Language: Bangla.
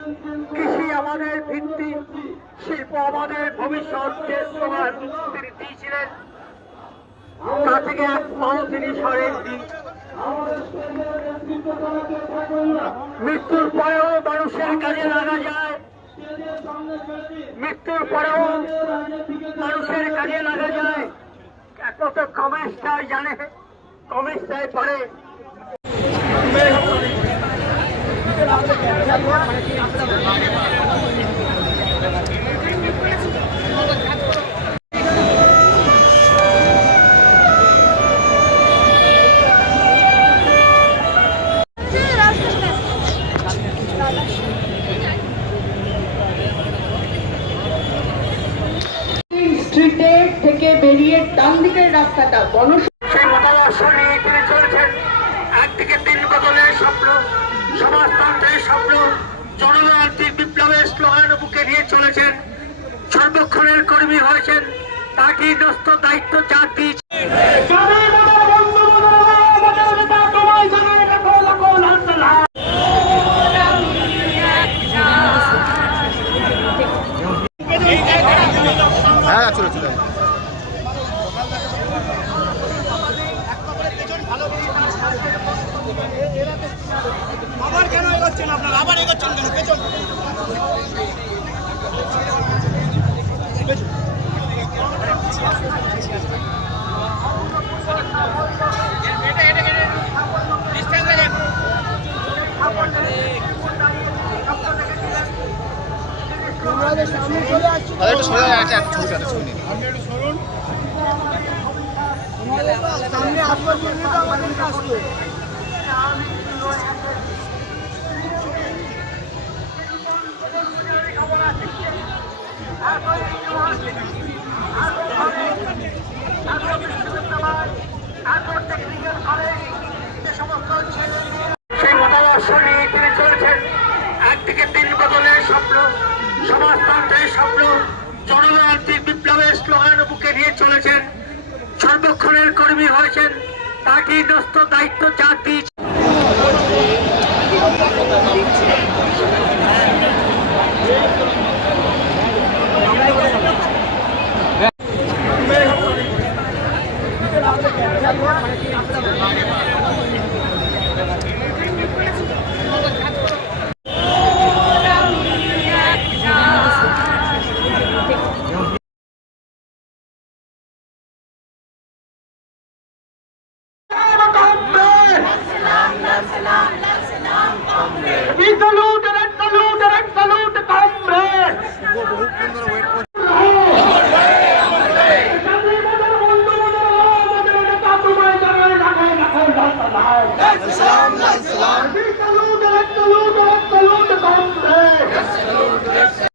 কৃষি আমাদের ভিত্তি, শিল্প আমাদের ভবিষ্যৎ যে স্লোগান তিনি দিয়েছিলেন, তা থেকে এক পাও তিনি সরেননি। মৃত্যুর পরেও মানুষের কাজে লাগা যায়, মৃত্যুর পরেও মানুষের কাজে লাগা যায়, একমাত্র কমিউনিস্টরাই জানে, কমিউনিস্টরাই পারে। স্ট্রিটে থেকে বেরিয়ে ডান দিকের রাস্তাটা সেই মতাদর্শ নিয়ে তিনি চলেছেন। একদিকে দিন বদলের স্বপ্ন, সমাজতন্ত্রের স্বপ্ন, জনগণতান্ত্রিক বিপ্লবের স্লোগান বুকে নিয়ে চলেছেন। সর্বক্ষণের কর্মী হয়েছেন, তাকে ন্যস্ত দায়িত্ব চাপ দিয়েছে। হ্যাঁ চলে চলে আবার কেন এগোচ্ছেন আপনারা? আবার এগোচ্ছেন কেন? পেছন একটু সোজা আছে, একটা ছবি আছে, ছবি নিন। সামনে আসবার জন্য তো আমাদের কাজ তো। সেই মতাদর্শ নিয়ে তিনি চলেছেন। একদিকে দিন বদলের স্বপ্ন, সমাজতন্ত্রের স্বপ্ন, জনগণতান্ত্রিক বিপ্লবের স্লোগান বুকে নিয়ে চলেছেন। সর্বক্ষণের কর্মী হয়েছেন, তাকে ন্যস্ত দায়িত্ব চাপ দিয়েছে। সালাম